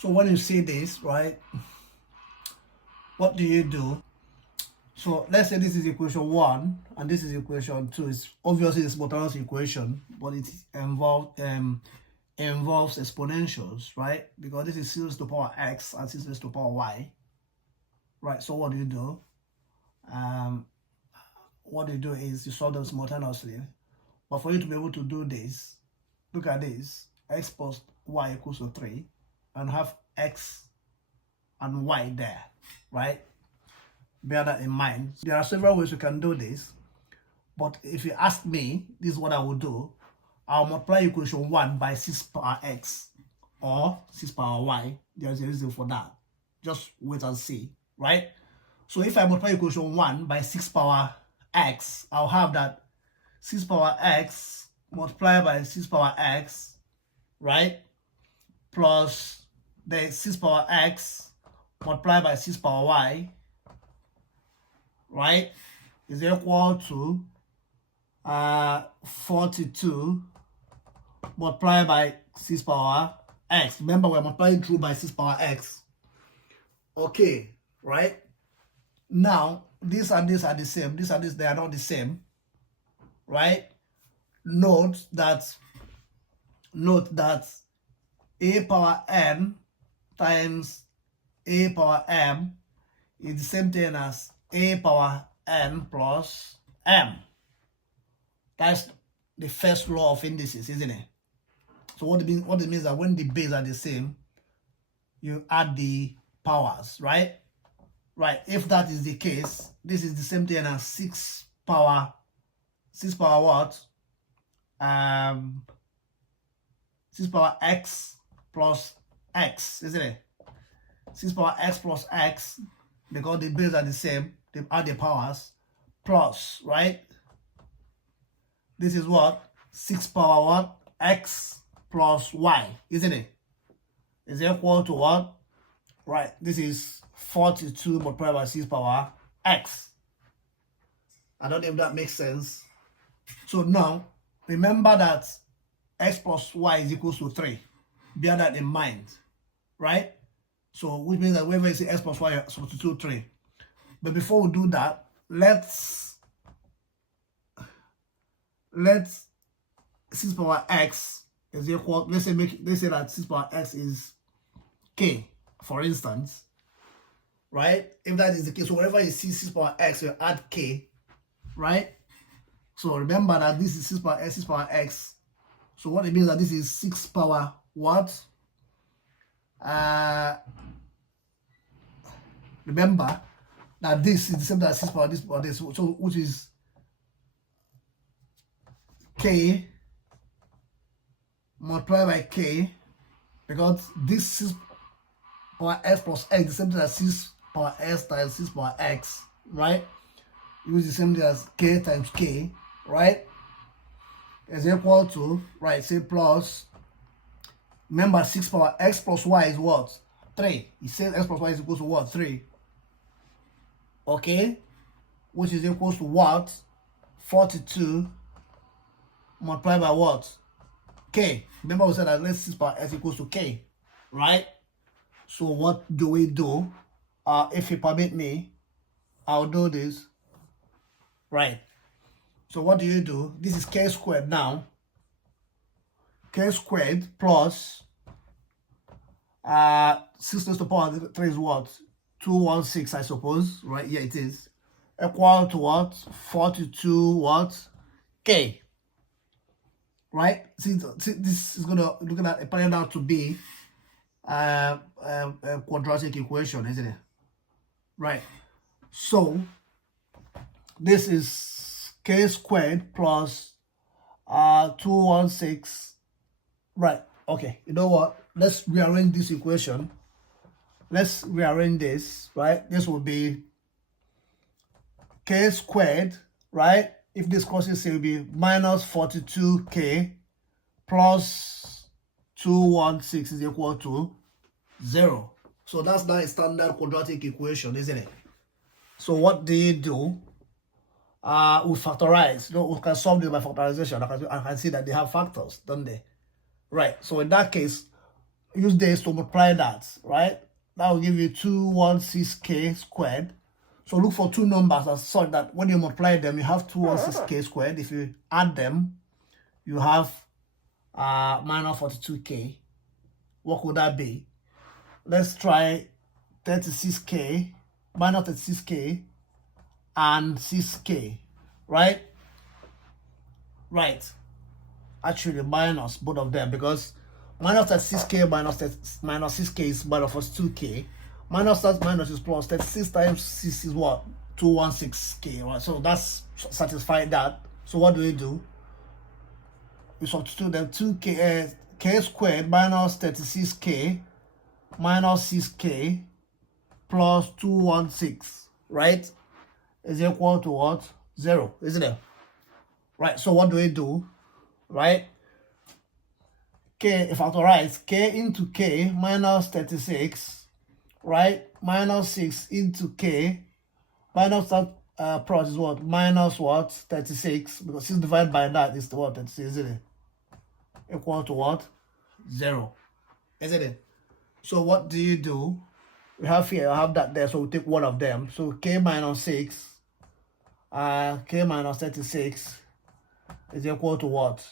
So when you see this, right, what do you do? So let's say this is equation 1 and this is equation 2. It's obviously a simultaneous equation, but it involves exponentials, right? Because this is 6 to the power x and 6 to the power y, right? So what do? What you do is you solve them simultaneously. But for you to be able to do this, look at this: x plus y equals to 3, and have x and y there, right? Bear that in mind. There are several ways you can do this, but if you ask me, this is what I will do. I'll multiply equation 1 by 6 power x or 6 power y. There's a reason for that. Just wait and see, right? So if I multiply equation 1 by 6 power x, I'll have that 6 power x multiplied by 6 power x, right? Plus the 6 power x multiplied by 6 power y, right, is equal to 42 multiplied by 6 power x. Remember, we're multiplying through by 6 power x. Okay, right? Now, this and this are the same. This and this, they are not the same, right? Note that a power n times a power m is the same thing as a power n plus m. That's the first law of indices, isn't it? So what it means is that when the bases are the same, you add the powers, right? Right. If that is the case, this is the same thing as 6 power what? 6 power x plus x, isn't it? 6 power x plus x, because the bases are the same, they add the powers, plus, right? This is what? 6 power what? X plus y, isn't it? Is equal to what? Right, this is 42 multiplied by 6 power x. I don't know if that makes sense. So now, remember that x plus y is equal to 3. Bear that in mind, right? So, which means that whenever you say x plus y, substitute 3. But before we do that, let's 6 power x is equal, let's say that 6 power x is k, for instance, right? If that is the case, so whenever you see 6 power x, you add k, right? So remember that this is 6 power x. So what it means that this is 6 power what? Remember that this is the same as 6 power this power this, so which is k multiplied by k, because this 6 power x plus x is the same thing as 6 power x times 6 power x, right? It is the same thing as k times k, right? Is equal to, right, say plus, remember 6 power x plus y is what? 3. It says x plus y is equal to what? 3. Okay? Which is equal to what? 42 multiplied by what? K. Remember we said that let 6 power x equals to k, right? So what do we do? If you permit me, I'll do this. Right. So what do? This is k squared now. K squared plus 6 to the power 3 is what? 216, I suppose. Right? Yeah, it is. Equal to what? 42 what? K. Right? See, this is looking at applying out to be a quadratic equation, isn't it? Right. So this is k squared plus 216. Right. Okay. You know what? Let's rearrange this equation. Let's rearrange this. Right. This will be k squared. Right. If this crosses, it will be minus 42k plus 216 is equal to 0. So that's not a standard quadratic equation, isn't it? So what do you do? We factorize. We can solve this by factorization. I can see that they have factors, don't they? Right. So in that case, use this to multiply that, right? That will give you 216k squared. So look for two numbers as such that when you multiply them, you have 216k squared. If you add them, you have minus 42k. What could that be? Let's try 36k, minus 36k, and 6k, right? Right. Actually, minus both of them, because minus 36k minus 6k is minus 42k. Minus that minus is plus. 36 times 6 is what? 216k, right? So that's satisfied that. So what do? We substitute them. 2k k squared minus 36k minus 6k plus 216, right, is equal to what? 0, isn't it? Right, so what do? Right, k, factorize k into k minus 36, right, minus 6 into k minus that plus is what? Minus what? 36, because 6 divided by that is what? 36, isn't it? Equal to what? 0, isn't it? So what do? We have here, I have that there, so we take one of them. So k minus 6, k minus 36 is equal to what?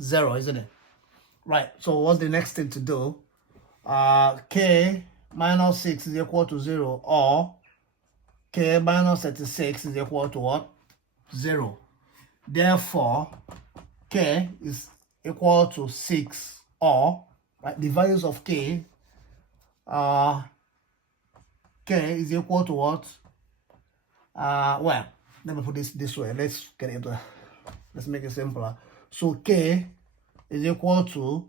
0, isn't it? Right, so what's the next thing to do? K minus 6 is equal to 0, or k minus 36 is equal to what? 0. Therefore, k is equal to 6, or, right, the values of k is equal to what? Well, let me put this way. Let's get into, let's make it simpler. So k is equal to,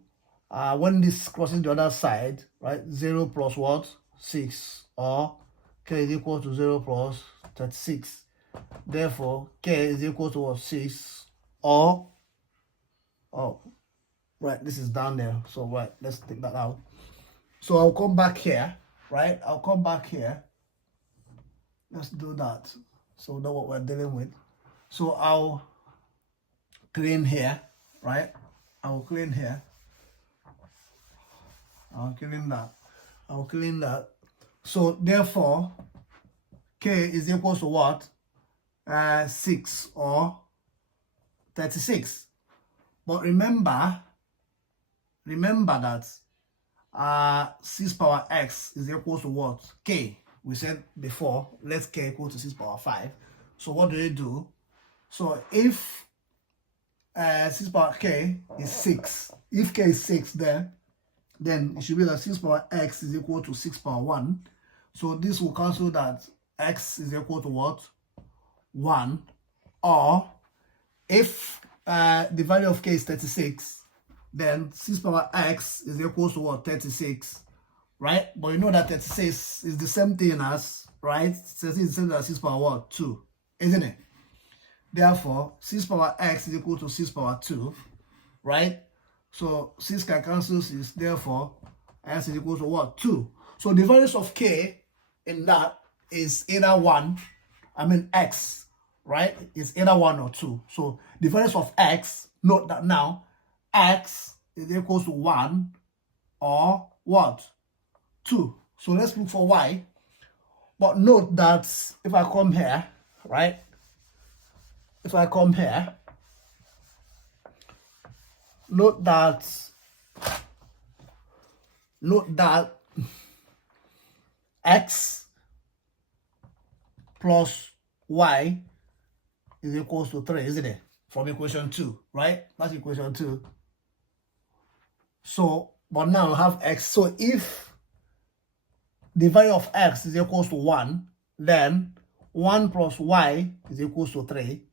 when this crosses the other side, right, 0 plus what? 6, or k is equal to 0 plus 36. Therefore, k is equal to what? 6, or, oh, right, this is down there. So, right, let's take that out. So I'll come back here, right? I'll come back here. Let's do that. So know what we're dealing with. So I'll clean here, right? I'll clean here. I'll clean that. I'll clean that. So therefore, k is equal to what? 6 or 36. But remember that 6 power x is equal to what? K. We said before, let k equal to 6 power 5. So what do? So if 6 power k is 6, if k is 6 then it should be that 6 power x is equal to 6 power 1. So this will cancel that x is equal to what? 1. Or if the value of k is 36, then 6 power x is equal to what? 36, right? But you know that 36 is the same thing as, right? 36 is the same as 6 power what? 2, isn't it? Therefore, 6 power x is equal to 6 power 2, right? So 6 can cancel 6, therefore x is equal to what? 2. So the values of k in that is either 1, x, right? It's either 1 or 2. So the values of x, note that now, x is equal to 1 or what? 2. So let's look for y. But note that if I come here, right? If I come here, note that x plus y is equals to 3, isn't it? From equation 2, right? That's equation 2. So, but now we have x. So if the value of x is equals to 1, then 1 plus y is equals to 3.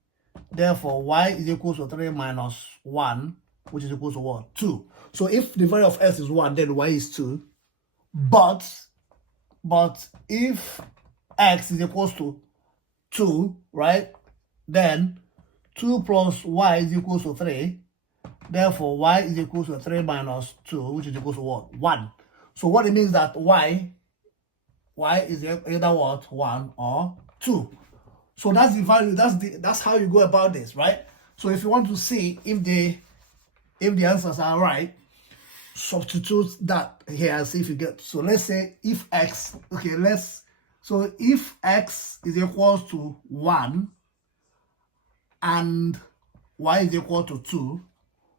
Therefore, y is equals to 3 minus 1, which is equals to what? 2. So if the value of x is 1, then y is 2. But if x is equals to 2, right, then 2 plus y is equals to 3. Therefore, y is equals to 3 minus 2, which is equals to what? 1. So what it means that y is either what? 1 or 2. So that's the value. That's how you go about this, right? So if you want to see if the answers are right, substitute that here and see if you get. So let's say if x, okay, so if x is equal to 1 and y is equal to 2,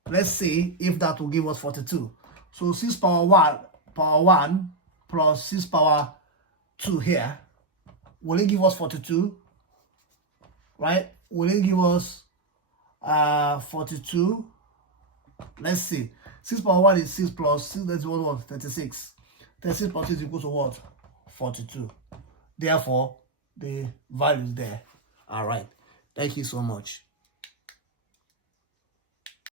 let's see if that will give us 42. So 6 power 1 plus 6 power 2 here, will it give us 42? Right? Will it give us 42? Let's see. 6 power 1 is 6 plus 6, that's what? 36. 36 plus 6 is equal to what? 42. Therefore, the value is there. All right. Thank you so much.